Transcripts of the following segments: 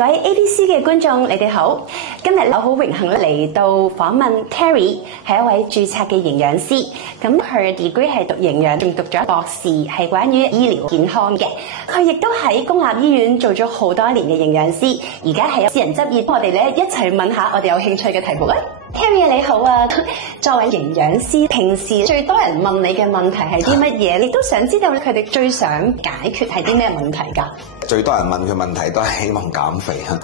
各位 ABC 嘅觀眾，你哋好。今日我好榮幸嚟到訪問 Terry， 係一位註冊嘅營養師。咁佢嘅 degree 係讀營養，仲讀咗博士，係關於醫療健康嘅。佢亦都喺公立醫院做咗好多年嘅營養師，而家係有私人執業。我哋咧一齊問下我哋有興趣嘅題目啊！ Terry 你好啊，作為營養師，平時最多人問你嘅問題係啲乜嘢？你都想知道佢哋最想解決係啲咩問題㗎？最多人問嘅問題都係希望減肥啊，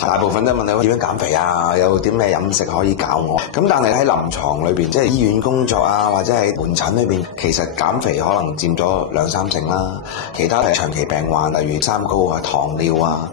大部分都問你點樣減肥啊，有啲咩飲食可以教我？咁但係喺臨床裏邊，即係醫院工作啊，或者係門診裏邊，其實減肥可能佔咗2-3成啦，其他係長期病患，例如三高啊、糖尿啊。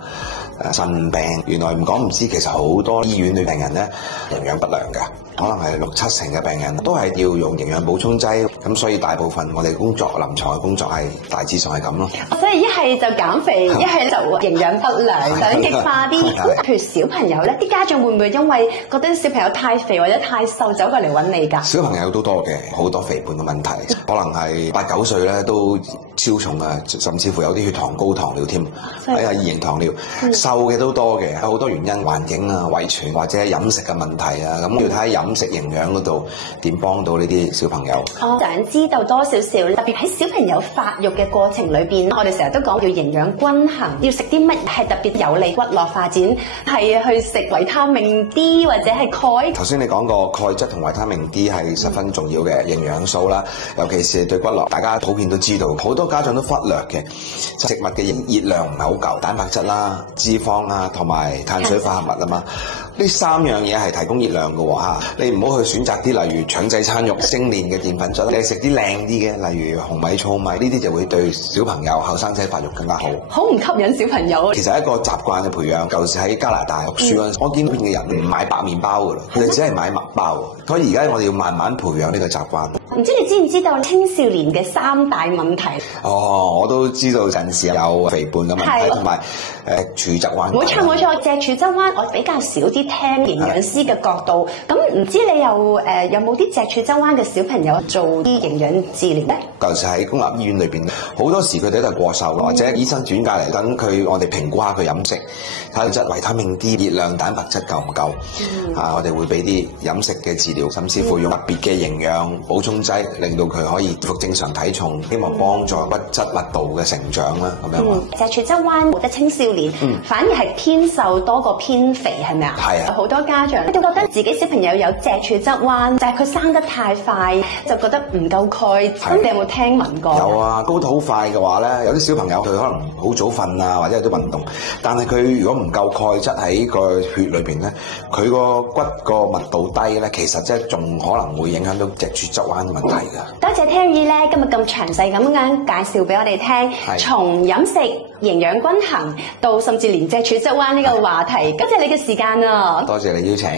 腎病，原來唔講唔知，其實好多醫院嘅病人咧營養不良嘅，可能係6-7成嘅病人都係要用營養補充劑，咁所以大部分我哋工作臨床嘅工作係大致上係咁咯。所以一係就減肥，一係就營養不良，想極化啲。譬如小朋友咧，啲家長會唔會因為覺得小朋友太肥或者太瘦走過嚟揾你㗎？小朋友都多嘅，好多肥胖嘅問題，可能係8-9歲咧都超重啊，甚至乎有啲血糖高糖尿添，係啊，二型糖尿。瘦嘅都多嘅，有好多原因，環境啊、遺傳或者飲食嘅問題啊，咁要睇下飲食營養嗰度點幫到呢啲小朋友。我想知道多少少，特別喺小朋友發育嘅過程裏邊，我哋成日都講要營養均衡，要食啲乜係特別有利骨骼發展，係去食維他命 D 或者係鈣。頭先你講過鈣質同維他命 D 係十分重要嘅營養素啦，尤其是對骨骼，大家普遍都知道，好多家長都忽略嘅食物嘅熱量唔係好夠，蛋白質啦、脂肪啊，同埋碳水化合物啊嘛，呢3樣嘢係提供熱量嘅喎嚇。你唔好去選擇啲例如腸仔餐肉、精煉嘅澱粉質，你食啲靚啲嘅，例如紅米、糙米，呢啲就會對小朋友、後生仔發育更加好。好唔吸引小朋友。其實係一個習慣嘅培養。舊時喺加拿大讀書嗰陣，我見邊嘅人唔買白麵包㗎啦，佢哋只係買麥包。所以而家我哋要慢慢培養呢個習慣。唔知你知唔知道青少年嘅3大問題？我都知道陣時有肥胖嘅問題，同埋柱側彎。冇錯，脊柱側彎我比較少啲聽營養師嘅角度。咁唔知你有冇啲脊柱側彎嘅小朋友做啲營養治療咧？舊時喺公立醫院裏邊，好多時佢哋都係過瘦，或者醫生轉介嚟等我哋評估下佢飲食，睇下維他命 D、熱量、蛋白質夠唔夠。我哋會俾啲飲食嘅治療，甚至乎用特別嘅營養補充劑，令到佢可以恢復正常體重，希望幫助骨質密度嘅成長啦。咁樣脊柱側彎或者青少年，反而係偏瘦多過偏肥，係咪啊？係啊！好多家長都覺得自己小朋友有脊柱側彎，但係佢生得太快，就覺得唔夠鈣。咁你有冇聽聞過？有啊，高得好快嘅話咧，有啲小朋友佢可能好早瞓啊，或者有啲運動，但係佢如果唔夠鈣質喺個血裏邊咧，佢個骨個密度低咧，其實即係仲可能會影響到脊柱側彎問題㗎。多謝 Terry 咧，今日咁詳細咁樣介紹俾我哋聽，從飲食、營養均衡到甚至連脊柱側彎呢個話題。多謝你嘅時間啊！多謝你邀請。